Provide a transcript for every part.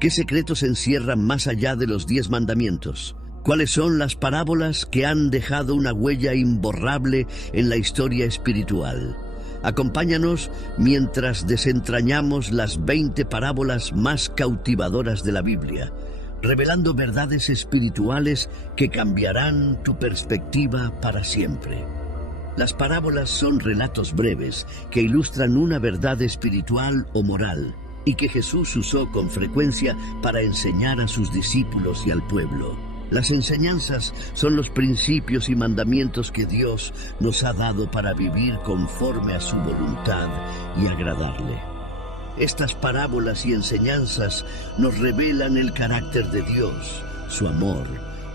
¿Qué secretos encierran más allá de los 10 mandamientos? ¿Cuáles son las parábolas que han dejado una huella imborrable en la historia espiritual? Acompáñanos mientras desentrañamos las 20 parábolas más cautivadoras de la Biblia, revelando verdades espirituales que cambiarán tu perspectiva para siempre. Las parábolas son relatos breves que ilustran una verdad espiritual o moral y que Jesús usó con frecuencia para enseñar a sus discípulos y al pueblo. Las enseñanzas son los principios y mandamientos que Dios nos ha dado para vivir conforme a su voluntad y agradarle. Estas parábolas y enseñanzas nos revelan el carácter de Dios, su amor,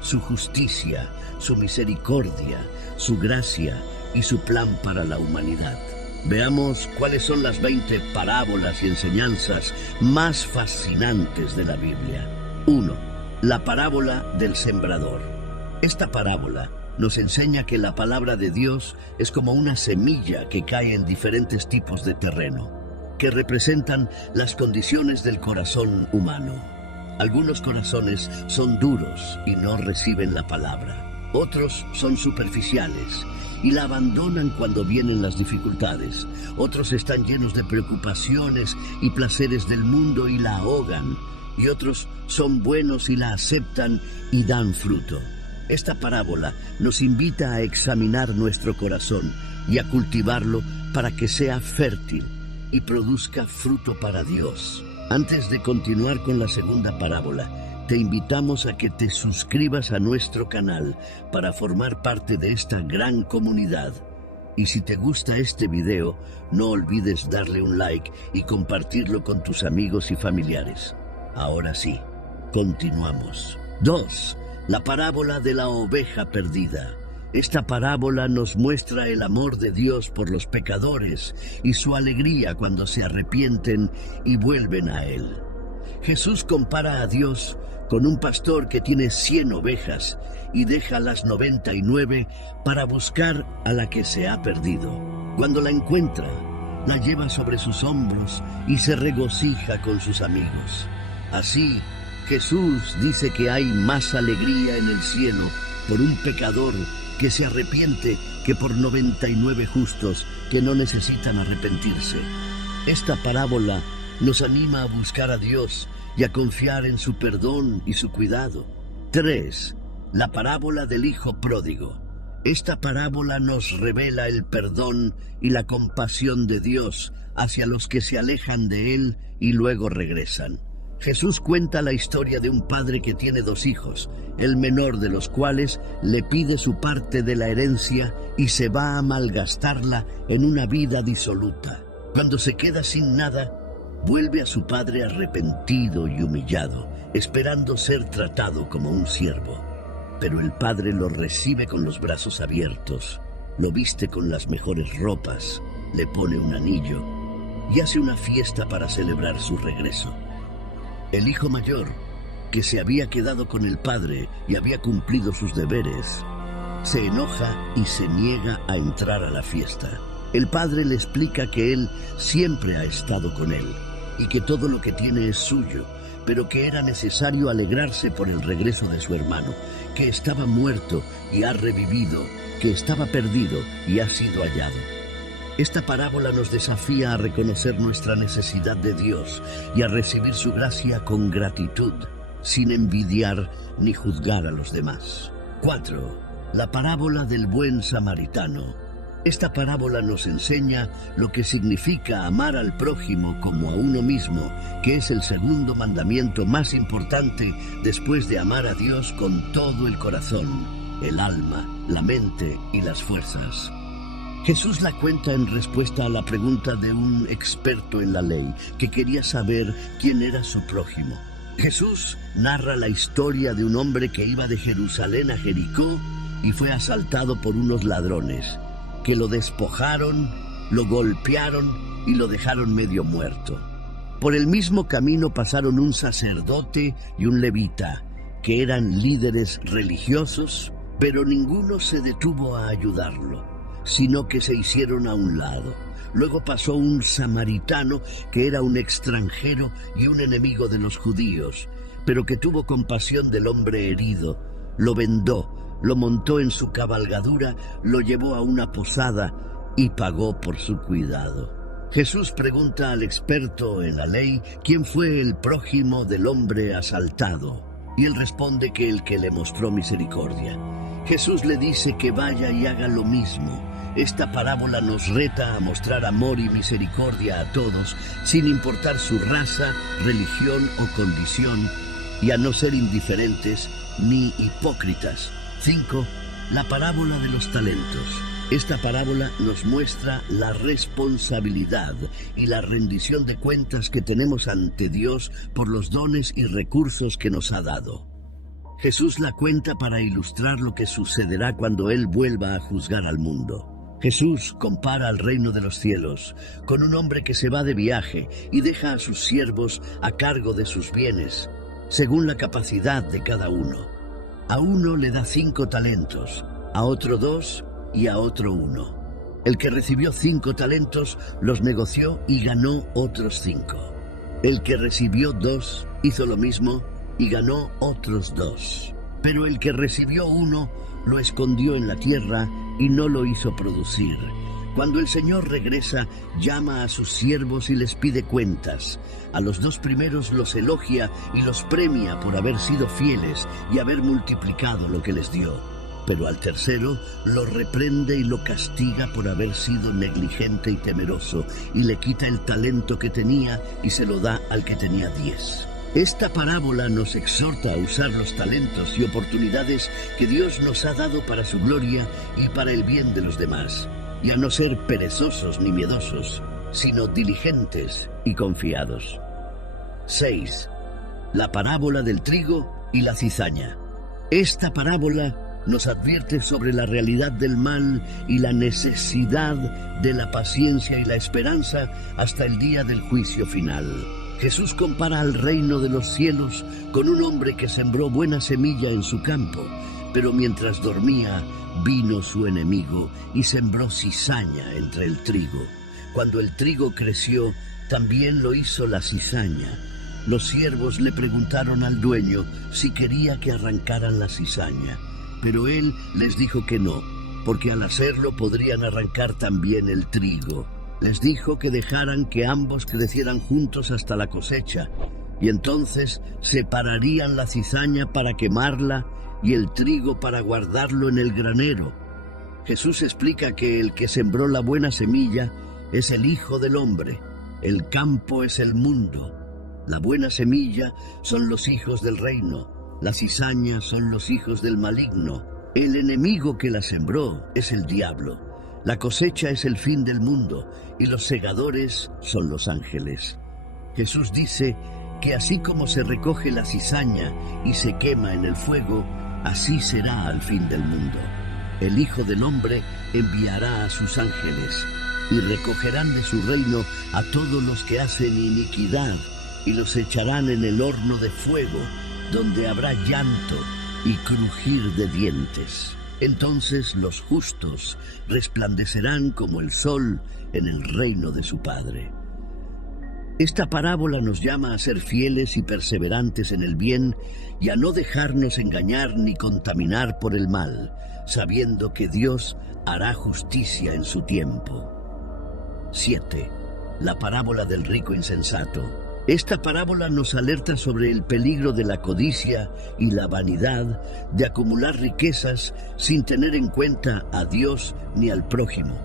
su justicia, su misericordia, su gracia y su plan para la humanidad. Veamos cuáles son las 20 parábolas y enseñanzas más fascinantes de la Biblia. 1. La parábola del sembrador. Esta parábola nos enseña que la palabra de Dios es como una semilla que cae en diferentes tipos de terreno, que representan las condiciones del corazón humano. Algunos corazones son duros y no reciben la palabra. Otros son superficiales y la abandonan cuando vienen las dificultades. Otros están llenos de preocupaciones y placeres del mundo y la ahogan. Y otros son buenos y la aceptan y dan fruto. Esta parábola nos invita a examinar nuestro corazón y a cultivarlo para que sea fértil y produzca fruto para Dios. Antes de continuar con la segunda parábola, te invitamos a que te suscribas a nuestro canal para formar parte de esta gran comunidad. Y si te gusta este video, no olvides darle un like y compartirlo con tus amigos y familiares. Ahora sí, continuamos. 2. La parábola de la oveja perdida. Esta parábola nos muestra el amor de Dios por los pecadores y su alegría cuando se arrepienten y vuelven a Él. Jesús compara a Dios con un pastor que tiene 100 ovejas y deja las 99 para buscar a la que se ha perdido. Cuando la encuentra, la lleva sobre sus hombros y se regocija con sus amigos. Así, Jesús dice que hay más alegría en el cielo por un pecador que se arrepiente que por 99 justos que no necesitan arrepentirse. Esta parábola nos anima a buscar a Dios y a confiar en su perdón y su cuidado. 3. La parábola del hijo pródigo. Esta parábola nos revela el perdón y la compasión de Dios hacia los que se alejan de Él y luego regresan. Jesús cuenta la historia de un padre que tiene 2 hijos, el menor de los cuales le pide su parte de la herencia y se va a malgastarla en una vida disoluta. Cuando se queda sin nada, vuelve a su padre arrepentido y humillado, esperando ser tratado como un siervo. Pero el padre lo recibe con los brazos abiertos, lo viste con las mejores ropas, le pone un anillo y hace una fiesta para celebrar su regreso. El hijo mayor, que se había quedado con el padre y había cumplido sus deberes, se enoja y se niega a entrar a la fiesta. El padre le explica que él siempre ha estado con él y que todo lo que tiene es suyo, pero que era necesario alegrarse por el regreso de su hermano, que estaba muerto y ha revivido, que estaba perdido y ha sido hallado. Esta parábola nos desafía a reconocer nuestra necesidad de Dios y a recibir su gracia con gratitud, sin envidiar ni juzgar a los demás. 4. La parábola del buen samaritano. Esta parábola nos enseña lo que significa amar al prójimo como a uno mismo, que es el segundo mandamiento más importante después de amar a Dios con todo el corazón, el alma, la mente y las fuerzas. Jesús la cuenta en respuesta a la pregunta de un experto en la ley que quería saber quién era su prójimo. Jesús narra la historia de un hombre que iba de Jerusalén a Jericó y fue asaltado por unos ladrones, que lo despojaron, lo golpearon y lo dejaron medio muerto. Por el mismo camino pasaron un sacerdote y un levita, que eran líderes religiosos, pero ninguno se detuvo a ayudarlo, sino que se hicieron a un lado. Luego pasó un samaritano que era un extranjero y un enemigo de los judíos, pero que tuvo compasión del hombre herido, lo vendó, lo montó en su cabalgadura, lo llevó a una posada y pagó por su cuidado. Jesús pregunta al experto en la ley quién fue el prójimo del hombre asaltado, y él responde que el que le mostró misericordia. Jesús le dice que vaya y haga lo mismo. Esta parábola nos reta a mostrar amor y misericordia a todos, sin importar su raza, religión o condición, y a no ser indiferentes ni hipócritas. 5. La parábola de los talentos. Esta parábola nos muestra la responsabilidad y la rendición de cuentas que tenemos ante Dios por los dones y recursos que nos ha dado. Jesús la cuenta para ilustrar lo que sucederá cuando Él vuelva a juzgar al mundo. Jesús compara al reino de los cielos con un hombre que se va de viaje y deja a sus siervos a cargo de sus bienes, según la capacidad de cada uno. A uno le da 5 talentos, a otro 2 y a otro 1. El que recibió 5 talentos los negoció y ganó otros 5. El que recibió 2 hizo lo mismo y ganó otros 2. Pero el que recibió 1 lo escondió en la tierra y no lo hizo producir. Cuando el Señor regresa, llama a sus siervos y les pide cuentas. A los 2 primeros los elogia y los premia por haber sido fieles y haber multiplicado lo que les dio. Pero al tercero lo reprende y lo castiga por haber sido negligente y temeroso, y le quita el talento que tenía y se lo da al que tenía 10. Esta parábola nos exhorta a usar los talentos y oportunidades que Dios nos ha dado para su gloria y para el bien de los demás, y a no ser perezosos ni miedosos, sino diligentes y confiados. 6. La parábola del trigo y la cizaña. Esta parábola nos advierte sobre la realidad del mal y la necesidad de la paciencia y la esperanza hasta el día del juicio final. Jesús compara al reino de los cielos con un hombre que sembró buena semilla en su campo, pero mientras dormía vino su enemigo y sembró cizaña entre el trigo. Cuando el trigo creció, también lo hizo la cizaña. Los siervos le preguntaron al dueño si quería que arrancaran la cizaña, pero él les dijo que no, porque al hacerlo podrían arrancar también el trigo. Les dijo que dejaran que ambos crecieran juntos hasta la cosecha, y entonces separarían la cizaña para quemarla y el trigo para guardarlo en el granero. Jesús explica que el que sembró la buena semilla es el Hijo del Hombre. El campo es el mundo. La buena semilla son los hijos del reino. La cizaña son los hijos del maligno. El enemigo que la sembró es el diablo. La cosecha es el fin del mundo y los segadores son los ángeles. Jesús dice que así como se recoge la cizaña y se quema en el fuego, así será al fin del mundo. El Hijo del Hombre enviará a sus ángeles y recogerán de su reino a todos los que hacen iniquidad y los echarán en el horno de fuego, donde habrá llanto y crujir de dientes. Entonces los justos resplandecerán como el sol en el reino de su Padre. Esta parábola nos llama a ser fieles y perseverantes en el bien y a no dejarnos engañar ni contaminar por el mal, sabiendo que Dios hará justicia en su tiempo. 7. La parábola del rico insensato. Esta parábola nos alerta sobre el peligro de la codicia y la vanidad de acumular riquezas sin tener en cuenta a Dios ni al prójimo.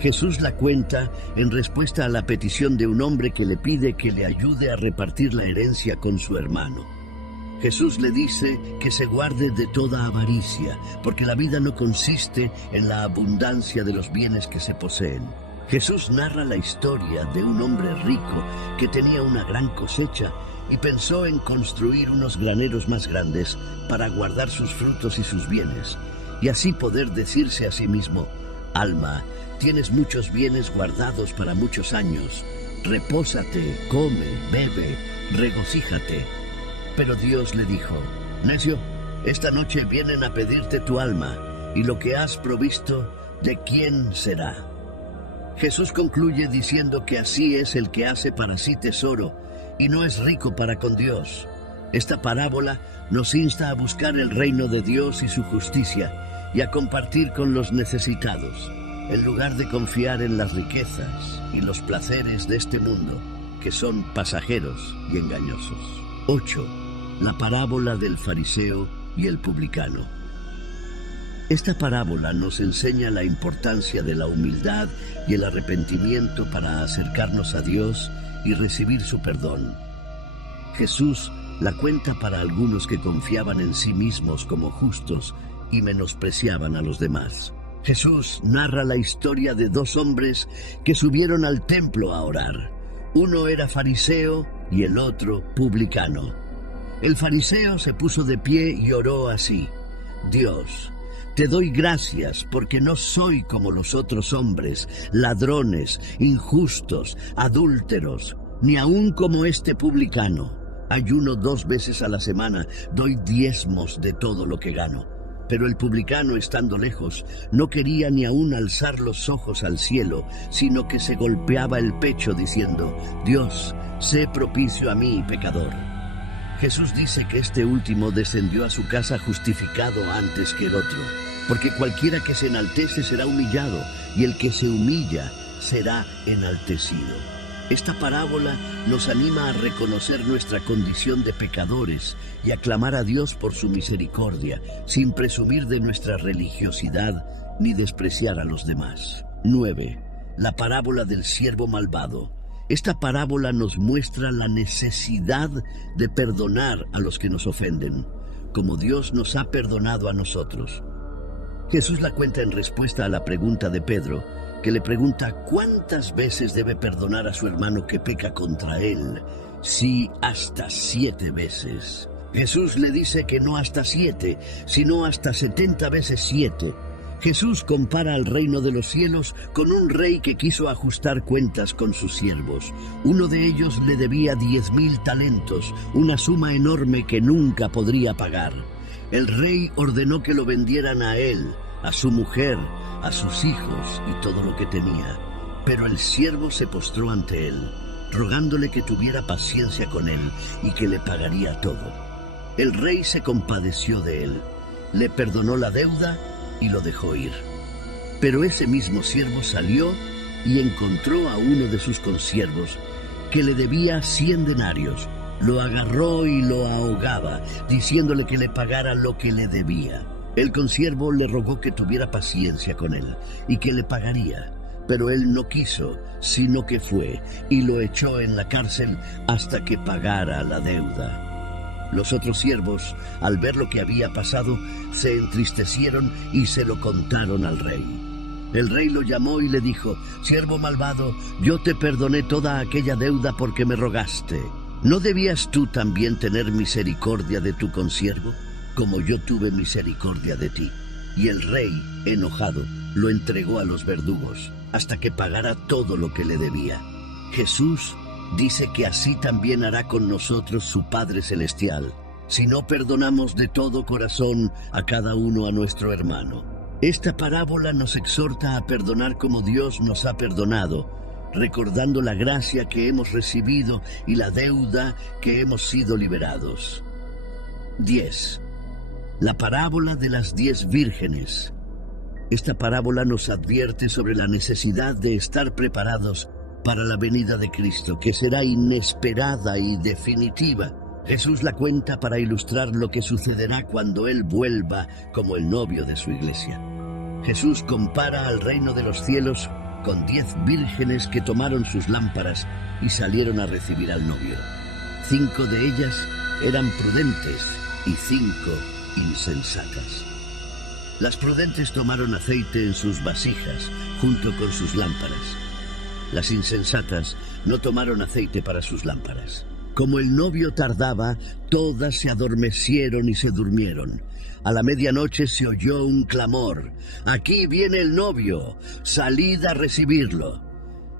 Jesús la cuenta en respuesta a la petición de un hombre que le pide que le ayude a repartir la herencia con su hermano. Jesús le dice que se guarde de toda avaricia, porque la vida no consiste en la abundancia de los bienes que se poseen. Jesús narra la historia de un hombre rico que tenía una gran cosecha y pensó en construir unos graneros más grandes para guardar sus frutos y sus bienes, y así poder decirse a sí mismo: «Alma, tienes muchos bienes guardados para muchos años. Repósate, come, bebe, regocíjate». Pero Dios le dijo: «Necio, esta noche vienen a pedirte tu alma, y lo que has provisto, ¿de quién será?». Jesús concluye diciendo que así es el que hace para sí tesoro y no es rico para con Dios. Esta parábola nos insta a buscar el reino de Dios y su justicia y a compartir con los necesitados, en lugar de confiar en las riquezas y los placeres de este mundo, que son pasajeros y engañosos. 8. La parábola del fariseo y el publicano. Esta parábola nos enseña la importancia de la humildad y el arrepentimiento para acercarnos a Dios y recibir su perdón. Jesús la cuenta para algunos que confiaban en sí mismos como justos y menospreciaban a los demás. Jesús narra la historia de dos hombres que subieron al templo a orar. Uno era fariseo y el otro publicano. El fariseo se puso de pie y oró así: Dios, te doy gracias porque no soy como los otros hombres, ladrones, injustos, adúlteros, ni aun como este publicano. Ayuno 2 veces a la semana, doy diezmos de todo lo que gano. Pero el publicano, estando lejos, no quería ni aun alzar los ojos al cielo, sino que se golpeaba el pecho diciendo: Dios, sé propicio a mí, pecador. Jesús dice que este último descendió a su casa justificado antes que el otro, porque cualquiera que se enaltece será humillado, y el que se humilla será enaltecido. Esta parábola nos anima a reconocer nuestra condición de pecadores y a clamar a Dios por su misericordia, sin presumir de nuestra religiosidad ni despreciar a los demás. 9. La parábola del siervo malvado. Esta parábola nos muestra la necesidad de perdonar a los que nos ofenden, como Dios nos ha perdonado a nosotros. Jesús la cuenta en respuesta a la pregunta de Pedro, que le pregunta cuántas veces debe perdonar a su hermano que peca contra él. Sí, hasta 7 veces. Jesús le dice que no hasta 7, sino hasta 70 veces 7. Jesús compara al reino de los cielos con un rey que quiso ajustar cuentas con sus siervos. Uno de ellos le debía 10,000 talentos, una suma enorme que nunca podría pagar. El rey ordenó que lo vendieran a él, a su mujer, a sus hijos y todo lo que tenía. Pero el siervo se postró ante él, rogándole que tuviera paciencia con él y que le pagaría todo. El rey se compadeció de él, le perdonó la deuda y lo dejó ir. Pero ese mismo siervo salió y encontró a uno de sus consiervos que le debía 100 denarios. Lo agarró y lo ahogaba, diciéndole que le pagara lo que le debía. El consiervo le rogó que tuviera paciencia con él y que le pagaría, pero él no quiso, sino que fue y lo echó en la cárcel hasta que pagara la deuda. Los otros siervos, al ver lo que había pasado, se entristecieron y se lo contaron al rey. El rey lo llamó y le dijo: «Siervo malvado, yo te perdoné toda aquella deuda porque me rogaste. ¿No debías tú también tener misericordia de tu consiervo, como yo tuve misericordia de ti?» Y el rey, enojado, lo entregó a los verdugos, hasta que pagara todo lo que le debía. Jesús dice que así también hará con nosotros su Padre Celestial, si no perdonamos de todo corazón a cada uno a nuestro hermano. Esta parábola nos exhorta a perdonar como Dios nos ha perdonado, recordando la gracia que hemos recibido y la deuda que hemos sido liberados. 10. La parábola de las 10 vírgenes. Esta parábola nos advierte sobre la necesidad de estar preparados para la venida de Cristo, que será inesperada y definitiva. Jesús la cuenta para ilustrar lo que sucederá cuando Él vuelva como el novio de su iglesia. Jesús compara al reino de los cielos con 10 vírgenes que tomaron sus lámparas y salieron a recibir al novio. 5 de ellas eran prudentes y 5 insensatas. Las prudentes tomaron aceite en sus vasijas junto con sus lámparas. Las insensatas no tomaron aceite para sus lámparas. Como el novio tardaba, todas se adormecieron y se durmieron. A la medianoche se oyó un clamor: «Aquí viene el novio, salid a recibirlo».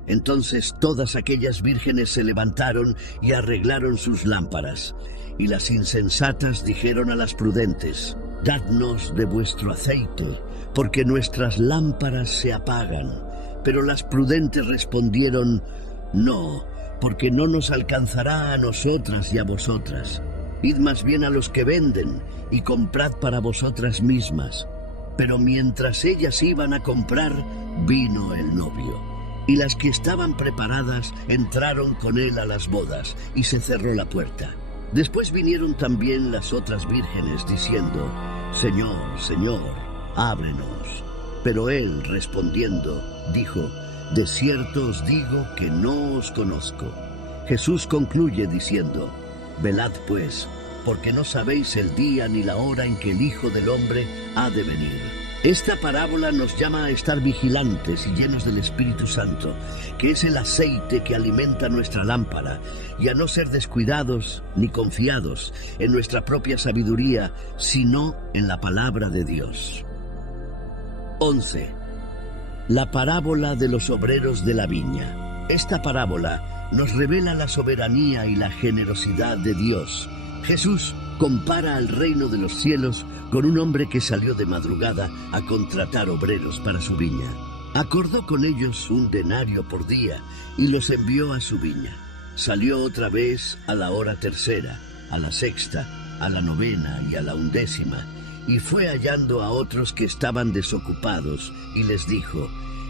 Entonces todas aquellas vírgenes se levantaron y arreglaron sus lámparas. Y las insensatas dijeron a las prudentes: «Dadnos de vuestro aceite, porque nuestras lámparas se apagan». Pero las prudentes respondieron: no, porque no nos alcanzará a nosotras y a vosotras. Id más bien a los que venden y comprad para vosotras mismas. Pero mientras ellas iban a comprar, vino el novio. Y las que estaban preparadas entraron con él a las bodas, y se cerró la puerta. Después vinieron también las otras vírgenes, diciendo: Señor, Señor, ábrenos. Pero él, respondiendo, dijo: de cierto os digo que no os conozco. Jesús concluye diciendo: velad pues, porque no sabéis el día ni la hora en que el Hijo del Hombre ha de venir. Esta parábola nos llama a estar vigilantes y llenos del Espíritu Santo, que es el aceite que alimenta nuestra lámpara, y a no ser descuidados ni confiados en nuestra propia sabiduría, sino en la palabra de Dios. 11. La parábola de los obreros de la viña. Esta parábola nos revela la soberanía y la generosidad de Dios. Jesús compara al reino de los cielos con un hombre que salió de madrugada a contratar obreros para su viña. Acordó con ellos un denario por día y los envió a su viña. Salió otra vez a la hora tercera, a la sexta, a la novena y a la 11ª, y fue hallando a otros que estaban desocupados, y les dijo: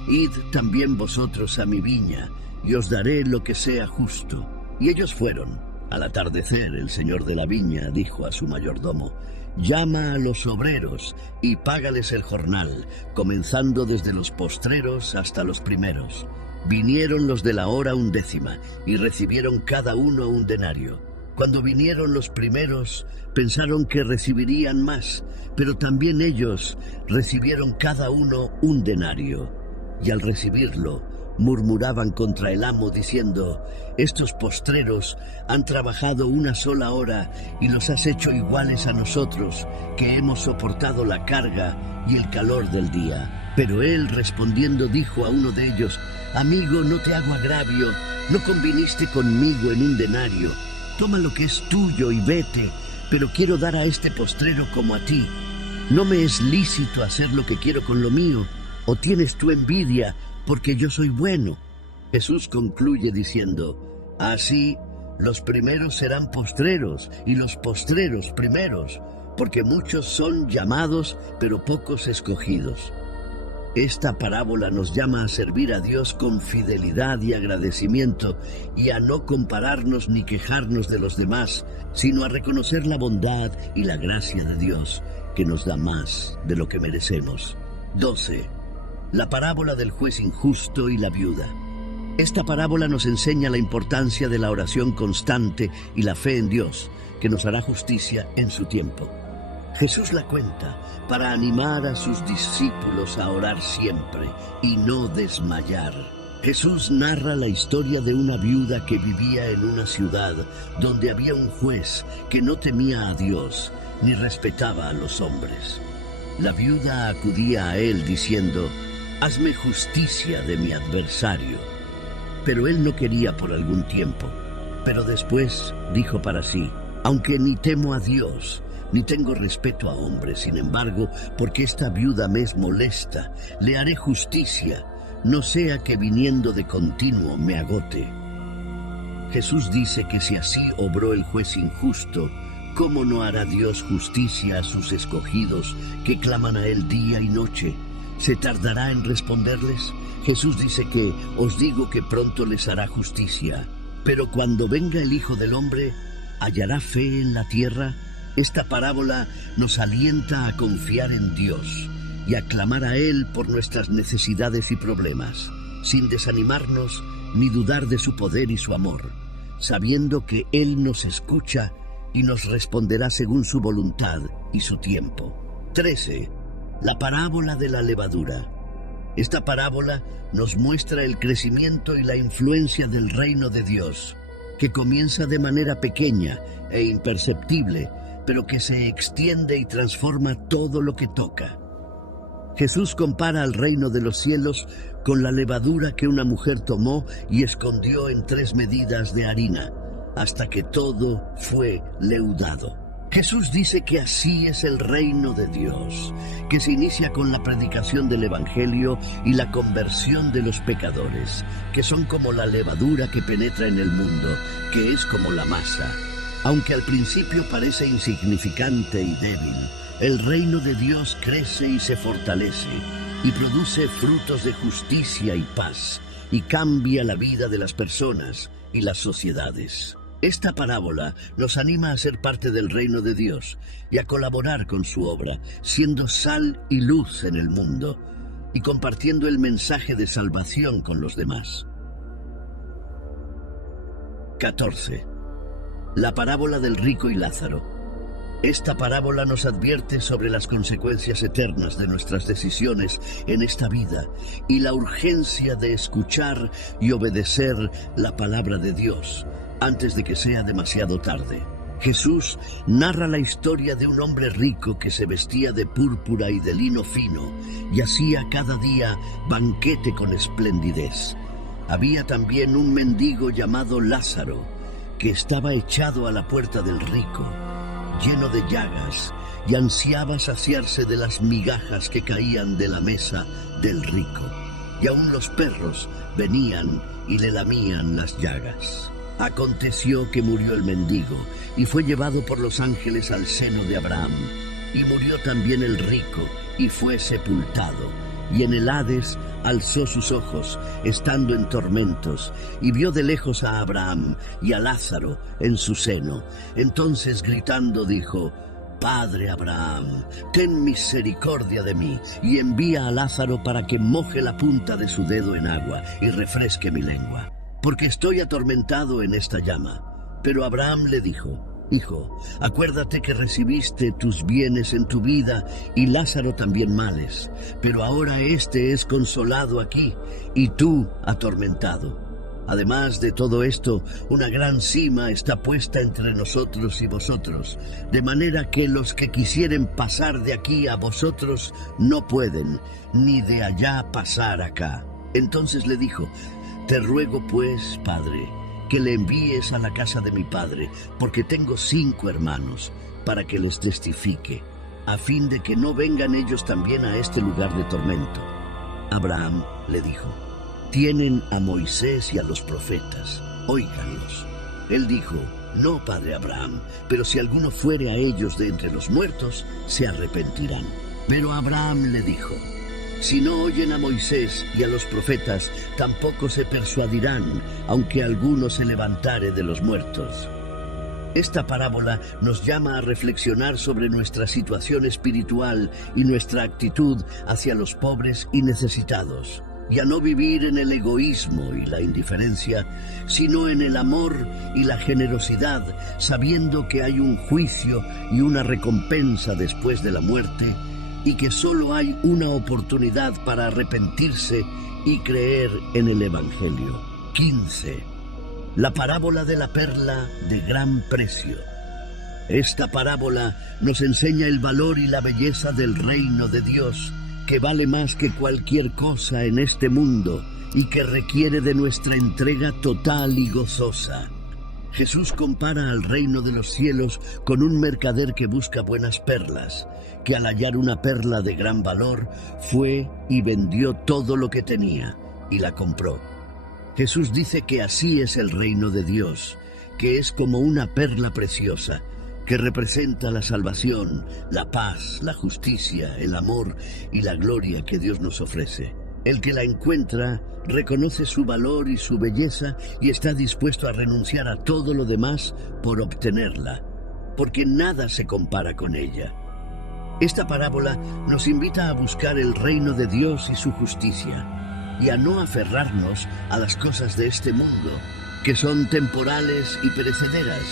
id también vosotros a mi viña, y os daré lo que sea justo. Y ellos fueron. Al atardecer, el señor de la viña dijo a su mayordomo: llama a los obreros y págales el jornal, comenzando desde los postreros hasta los primeros. Vinieron los de la hora 11ª, y recibieron cada uno un denario. Cuando vinieron los primeros, pensaron que recibirían más, pero también ellos recibieron cada uno un denario. Y al recibirlo, murmuraban contra el amo diciendo: estos postreros han trabajado una sola hora y los has hecho iguales a nosotros, que hemos soportado la carga y el calor del día. Pero él, respondiendo, dijo a uno de ellos: amigo, no te hago agravio, no conviniste conmigo en un denario. Toma lo que es tuyo y vete, pero quiero dar a este postrero como a ti. ¿No me es lícito hacer lo que quiero con lo mío? ¿O tienes tú envidia porque yo soy bueno? Jesús concluye diciendo: así, los primeros serán postreros y los postreros primeros, porque muchos son llamados, pero pocos escogidos. Esta parábola nos llama a servir a Dios con fidelidad y agradecimiento, y a no compararnos ni quejarnos de los demás, sino a reconocer la bondad y la gracia de Dios, que nos da más de lo que merecemos. 12. La parábola del juez injusto y la viuda. Esta parábola nos enseña la importancia de la oración constante y la fe en Dios, que nos hará justicia en su tiempo. Jesús la cuenta para animar a sus discípulos a orar siempre y no desmayar. Jesús narra la historia de una viuda que vivía en una ciudad donde había un juez que no temía a Dios ni respetaba a los hombres. La viuda acudía a él diciendo: hazme justicia de mi adversario. Pero él no quería por algún tiempo. Pero después dijo para sí: aunque ni temo a Dios, ni tengo respeto a hombres, sin embargo, porque esta viuda me es molesta, le haré justicia, no sea que viniendo de continuo me agote. Jesús dice que si así obró el juez injusto, ¿cómo no hará Dios justicia a sus escogidos que claman a él día y noche? ¿Se tardará en responderles? Jesús dice que os digo que pronto les hará justicia. Pero cuando venga el Hijo del Hombre, ¿hallará fe en la tierra? Esta parábola nos alienta a confiar en Dios y a clamar a Él por nuestras necesidades y problemas, sin desanimarnos ni dudar de su poder y su amor, sabiendo que Él nos escucha y nos responderá según su voluntad y su tiempo. 13. La parábola de la levadura. Esta parábola nos muestra el crecimiento y la influencia del reino de Dios, que comienza de manera pequeña e imperceptible, pero que se extiende y transforma todo lo que toca. Jesús compara al reino de los cielos con la levadura que una mujer tomó y escondió en 3 medidas de harina, hasta que todo fue leudado. Jesús dice que así es el reino de Dios, que se inicia con la predicación del Evangelio y la conversión de los pecadores, que son como la levadura que penetra en el mundo, que es como la masa. Aunque al principio parece insignificante y débil, el reino de Dios crece y se fortalece, y produce frutos de justicia y paz, y cambia la vida de las personas y las sociedades. Esta parábola nos anima a ser parte del reino de Dios y a colaborar con su obra, siendo sal y luz en el mundo y compartiendo el mensaje de salvación con los demás. 14. La parábola del rico y Lázaro. Esta parábola nos advierte sobre las consecuencias eternas de nuestras decisiones en esta vida y la urgencia de escuchar y obedecer la palabra de Dios antes de que sea demasiado tarde. Jesús narra la historia de un hombre rico que se vestía de púrpura y de lino fino y hacía cada día banquete con esplendidez. Había también un mendigo llamado Lázaro, que estaba echado a la puerta del rico, lleno de llagas, y ansiaba saciarse de las migajas que caían de la mesa del rico. Y aún los perros venían y le lamían las llagas. Aconteció que murió el mendigo y fue llevado por los ángeles al seno de Abraham. Y murió también el rico y fue sepultado. Y en el Hades alzó sus ojos, estando en tormentos, y vio de lejos a Abraham y a Lázaro en su seno. Entonces gritando dijo: Padre Abraham, ten misericordia de mí, y envía a Lázaro para que moje la punta de su dedo en agua y refresque mi lengua, porque estoy atormentado en esta llama. Pero Abraham le dijo: Hijo, acuérdate que recibiste tus bienes en tu vida y Lázaro también males, pero ahora éste es consolado aquí y tú atormentado. Además de todo esto, una gran sima está puesta entre nosotros y vosotros, de manera que los que quisieren pasar de aquí a vosotros no pueden, ni de allá pasar acá. Entonces le dijo: Te ruego pues, Padre, que le envíes a la casa de mi padre, porque tengo 5 hermanos, para que les testifique, a fin de que no vengan ellos también a este lugar de tormento. Abraham le dijo: Tienen a Moisés y a los profetas, óiganlos. Él dijo: No, padre Abraham, pero si alguno fuere a ellos de entre los muertos, se arrepentirán. Pero Abraham le dijo: Si no oyen a Moisés y a los profetas, tampoco se persuadirán, aunque alguno se levantare de los muertos. Esta parábola nos llama a reflexionar sobre nuestra situación espiritual y nuestra actitud hacia los pobres y necesitados, y a no vivir en el egoísmo y la indiferencia, sino en el amor y la generosidad, sabiendo que hay un juicio y una recompensa después de la muerte, y que solo hay una oportunidad para arrepentirse y creer en el Evangelio. 15. La parábola de la perla de gran precio. Esta parábola nos enseña el valor y la belleza del reino de Dios, que vale más que cualquier cosa en este mundo y que requiere de nuestra entrega total y gozosa. Jesús compara al reino de los cielos con un mercader que busca buenas perlas, que al hallar una perla de gran valor, fue y vendió todo lo que tenía y la compró. Jesús dice que así es el reino de Dios, que es como una perla preciosa, que representa la salvación, la paz, la justicia, el amor y la gloria que Dios nos ofrece. El que la encuentra reconoce su valor y su belleza y está dispuesto a renunciar a todo lo demás por obtenerla, porque nada se compara con ella. Esta parábola nos invita a buscar el reino de Dios y su justicia, y a no aferrarnos a las cosas de este mundo, que son temporales y perecederas,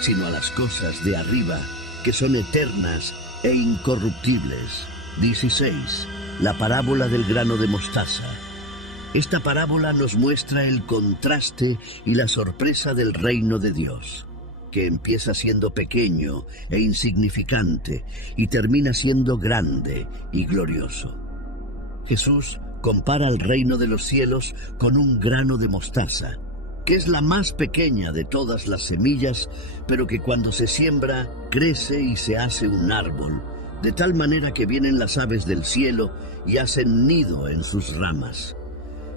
sino a las cosas de arriba, que son eternas e incorruptibles. 16. La parábola del grano de mostaza. Esta parábola nos muestra el contraste y la sorpresa del reino de Dios, que empieza siendo pequeño e insignificante y termina siendo grande y glorioso. Jesús compara el reino de los cielos con un grano de mostaza, que es la más pequeña de todas las semillas, pero que cuando se siembra crece y se hace un árbol, de tal manera que vienen las aves del cielo y hacen nido en sus ramas.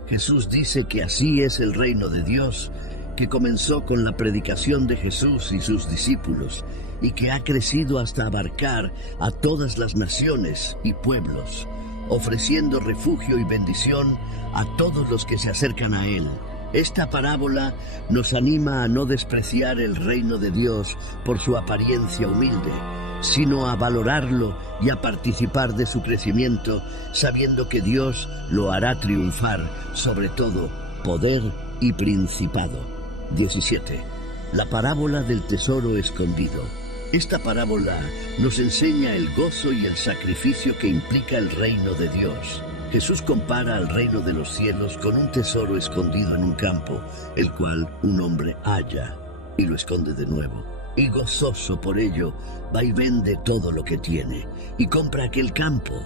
Jesús dice que así es el reino de Dios, que comenzó con la predicación de Jesús y sus discípulos, y que ha crecido hasta abarcar a todas las naciones y pueblos, ofreciendo refugio y bendición a todos los que se acercan a Él. Esta parábola nos anima a no despreciar el reino de Dios por su apariencia humilde, sino a valorarlo y a participar de su crecimiento, sabiendo que Dios lo hará triunfar sobre todo poder y principado. 17. La parábola del tesoro escondido. Esta parábola nos enseña el gozo y el sacrificio que implica el reino de Dios. Jesús compara al reino de los cielos con un tesoro escondido en un campo, el cual un hombre halla y lo esconde de nuevo. Y gozoso por ello, va y vende todo lo que tiene y compra aquel campo.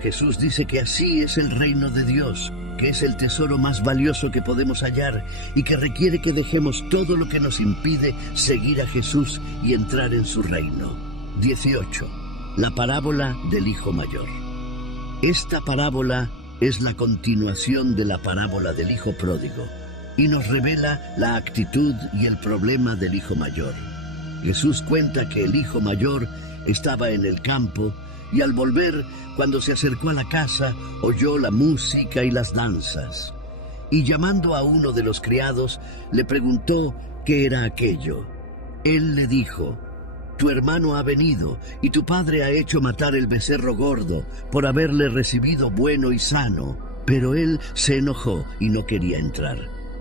Jesús dice que así es el reino de Dios, que es el tesoro más valioso que podemos hallar y que requiere que dejemos todo lo que nos impide seguir a Jesús y entrar en su reino. 18. La parábola del hijo mayor. Esta parábola es la continuación de la parábola del hijo pródigo y nos revela la actitud y el problema del hijo mayor. Jesús cuenta que el hijo mayor estaba en el campo y al volver, cuando se acercó a la casa, oyó la música y las danzas. Y llamando a uno de los criados, le preguntó qué era aquello. Él le dijo: tu hermano ha venido y tu padre ha hecho matar el becerro gordo por haberle recibido bueno y sano. Pero él se enojó y no quería entrar.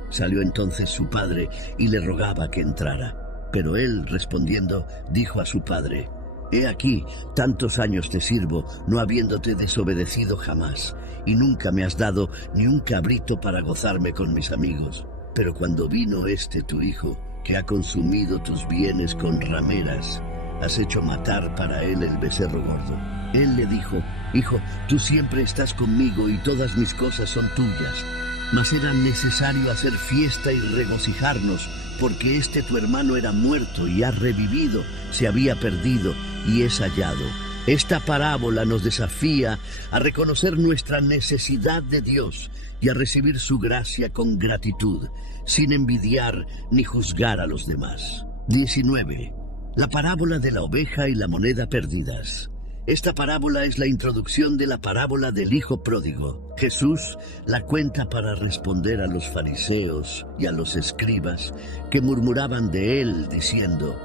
Salió entonces su padre y le rogaba que entrara. Pero él, respondiendo, dijo a su padre: he aquí, tantos años te sirvo, no habiéndote desobedecido jamás, y nunca me has dado ni un cabrito para gozarme con mis amigos. Pero cuando vino tu hijo, que ha consumido tus bienes con rameras, has hecho matar para él el becerro gordo. Él le dijo: hijo, tú siempre estás conmigo y todas mis cosas son tuyas. Mas era necesario hacer fiesta y regocijarnos, porque tu hermano era muerto y ha revivido, se había perdido y es hallado. Esta parábola nos desafía a reconocer nuestra necesidad de Dios y a recibir su gracia con gratitud, sin envidiar ni juzgar a los demás. 19. La parábola de la oveja y la moneda perdidas. Esta parábola es la introducción de la parábola del hijo pródigo. Jesús la cuenta para responder a los fariseos y a los escribas que murmuraban de él, diciendo: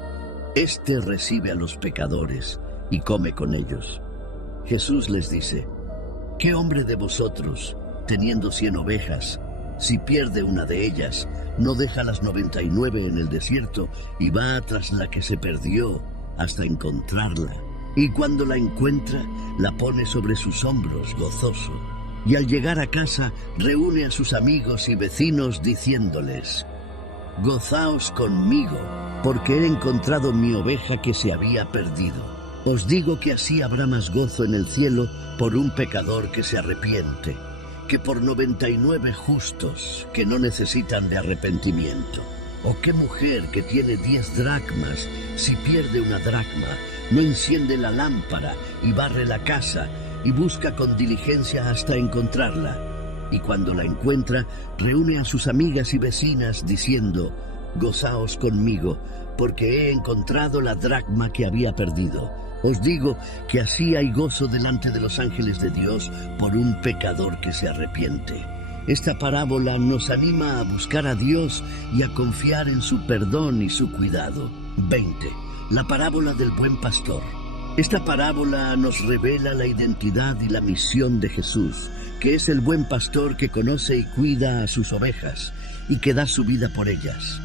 este recibe a los pecadores y come con ellos. Jesús les dice: ¿qué hombre de vosotros, teniendo 100 ovejas, si pierde una de ellas, no deja las 99 en el desierto y va tras la que se perdió hasta encontrarla? Y cuando la encuentra, la pone sobre sus hombros gozoso. Y al llegar a casa, reúne a sus amigos y vecinos diciéndoles: gozaos conmigo, porque he encontrado mi oveja que se había perdido. Os digo que así habrá más gozo en el cielo por un pecador que se arrepiente, que por 99 justos que no necesitan de arrepentimiento. ¿O qué mujer que tiene 10 dracmas, si pierde una dracma, no enciende la lámpara y barre la casa y busca con diligencia hasta encontrarla? Y cuando la encuentra, reúne a sus amigas y vecinas diciendo: gozaos conmigo, porque he encontrado la dracma que había perdido. Os digo que así hay gozo delante de los ángeles de Dios por un pecador que se arrepiente. Esta parábola nos anima a buscar a Dios y a confiar en su perdón y su cuidado. 20. La parábola del buen pastor. Esta parábola nos revela la identidad y la misión de Jesús, que es el buen pastor que conoce y cuida a sus ovejas y que da su vida por ellas.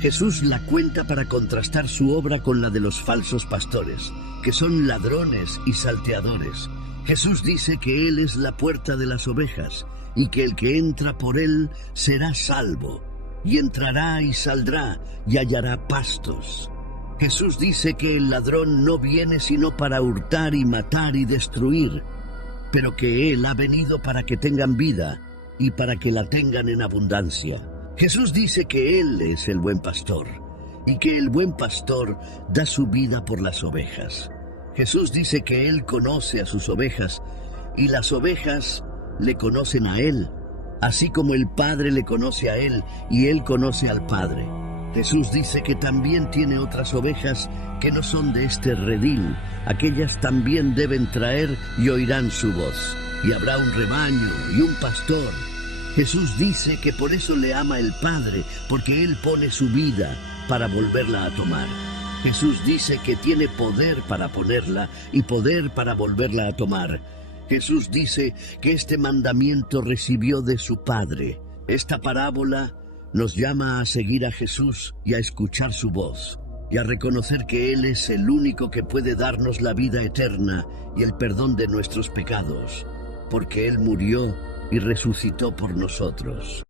Jesús la cuenta para contrastar su obra con la de los falsos pastores, que son ladrones y salteadores. Jesús dice que Él es la puerta de las ovejas y que el que entra por Él será salvo, y entrará y saldrá y hallará pastos. Jesús dice que el ladrón no viene sino para hurtar y matar y destruir, pero que Él ha venido para que tengan vida y para que la tengan en abundancia. Jesús dice que Él es el buen pastor y que el buen pastor da su vida por las ovejas. Jesús dice que Él conoce a sus ovejas y las ovejas le conocen a Él, así como el Padre le conoce a Él y Él conoce al Padre. Jesús dice que también tiene otras ovejas que no son de este redil. Aquellas también deben traer y oirán su voz. Y habrá un rebaño y un pastor. Jesús dice que por eso le ama el Padre, porque Él pone su vida para volverla a tomar. Jesús dice que tiene poder para ponerla y poder para volverla a tomar. Jesús dice que este mandamiento recibió de su Padre. Esta parábola nos llama a seguir a Jesús y a escuchar su voz, y a reconocer que Él es el único que puede darnos la vida eterna y el perdón de nuestros pecados, porque Él murió y resucitó por nosotros.